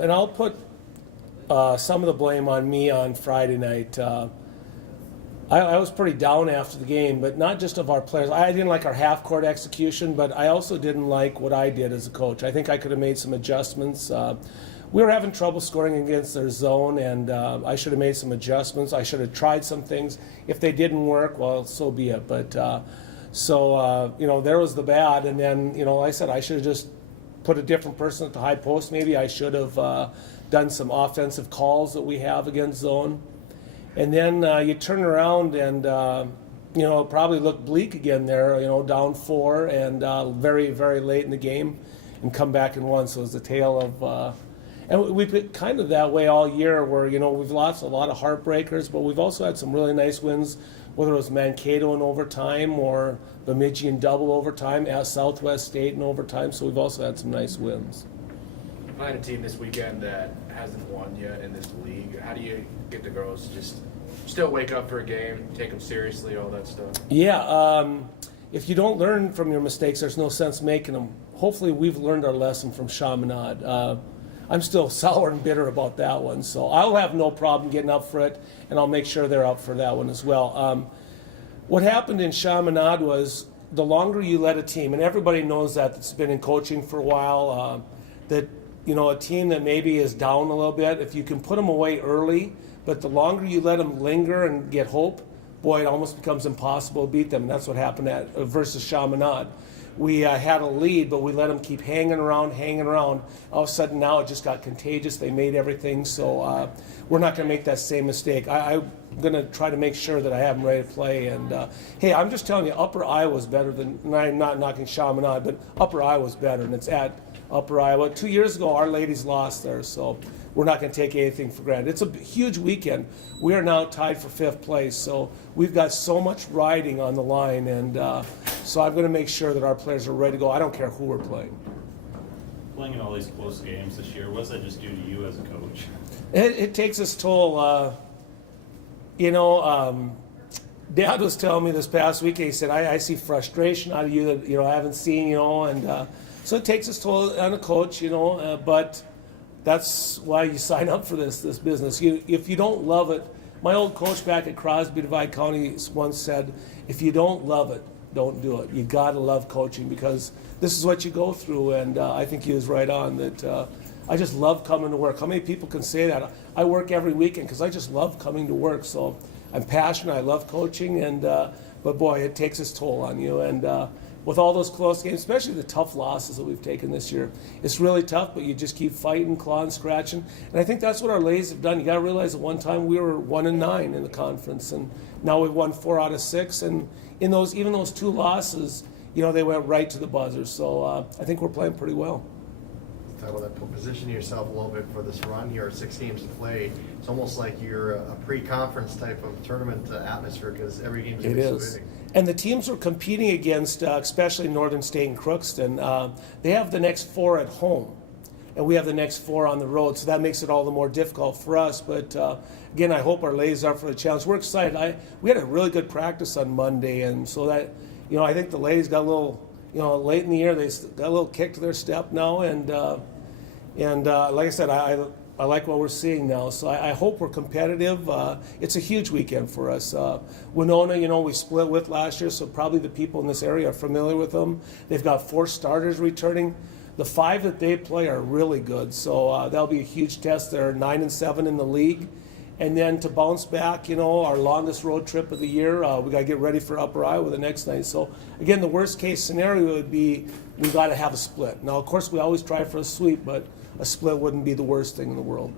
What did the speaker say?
And I'll put some of the blame on me on Friday night. I was pretty down after the game, but not just of our players. I didn't like our half-court execution, but I also didn't like what I did as a coach. I think I could have made some adjustments. We were having trouble scoring against their zone, and I should have made some adjustments. I should have tried some things. If they didn't work, well, so be it. But there was the bad, and then, like I said, I should have just put a different person at the high post. Maybe I should have done some offensive calls that we have against zone. And then you turn around and, it probably looked bleak again there, down 4 and very, very late in the game and come back and won. So it was the tale of, and we've been kind of that way all year where, we've lost a lot of heartbreakers, but we've also had some really nice wins, whether it was Mankato in overtime or Bemidji in double overtime, at Southwest State in overtime. So we've also had some nice wins. Playing a team this weekend that hasn't won yet in this league, how do you get the girls to just still wake up for a game, take them seriously, all that stuff? Yeah, if you don't learn from your mistakes, there's no sense making them. Hopefully we've learned our lesson from Chaminade. I'm still sour and bitter about that one, so I'll have no problem getting up for it, and I'll make sure they're up for that one as well. What happened in Chaminade was the longer you let a team, and everybody knows that's been in coaching for a while, that a team that maybe is down a little bit, if you can put them away early, but the longer you let them linger and get hope, boy, it almost becomes impossible to beat them. And that's what happened versus Chaminade. We had a lead, but we let them keep hanging around. All of a sudden now it just got contagious. They made everything, so we're not going to make that same mistake. I'm going to try to make sure that I have them ready to play. And, hey, I'm just telling you, Upper Iowa's better than, and I'm not knocking Chaminade, but Upper Iowa's better, and it's at Upper Iowa. 2 years ago, our ladies lost there, so we're not going to take anything for granted. It's a huge weekend. We are now tied for 5th place, so we've got so much riding on the line, and so I'm going to make sure that our players are ready to go. I don't care who we're playing. Playing in all these close games this year, what's that just do to you as a coach? It takes its toll. Dad was telling me this past week, he said, I see frustration out of you that I haven't seen, and so it takes its toll on a coach, but that's why you sign up for this business. If you don't love it, my old coach back at Crosby Divide County once said, if you don't love it, don't do it. You got to love coaching because this is what you go through, and I think he was right on that. I just love coming to work. How many people can say that? I work every weekend because I just love coming to work. So I'm passionate. I love coaching, and but boy, it takes its toll on you. And with all those close games, especially the tough losses that we've taken this year, it's really tough. But you just keep fighting, clawing, scratching, and I think that's what our ladies have done. You got to realize at one time we were 1-9 in the conference, and now we've won 4 out of 6. And in those 2 losses, they went right to the buzzer. So I think we're playing pretty well. Title that position yourself a little bit for this run here, 6 games to play. It's almost like you're a pre-conference type of tournament atmosphere because every game is going to be so big. And the teams we're competing against, especially Northern State and Crookston, they have the next 4 at home, and we have the next 4 on the road. So that makes it all the more difficult for us. But again, I hope our ladies are up for the challenge. We're excited. We had a really good practice on Monday, and so that I think the ladies got a little. Late in the year, they got a little kick to their step now, and like I said, I like what we're seeing now. So I hope we're competitive. It's a huge weekend for us. Winona, we split with last year, so probably the people in this area are familiar with them. They've got 4 starters returning. The 5 that they play are really good, so that'll be a huge test. They're 9-7 in the league. And then to bounce back, our longest road trip of the year, we got to get ready for Upper Iowa the next night. So, again, the worst case scenario would be we got to have a split. Now, of course, we always try for a sweep, but a split wouldn't be the worst thing in the world.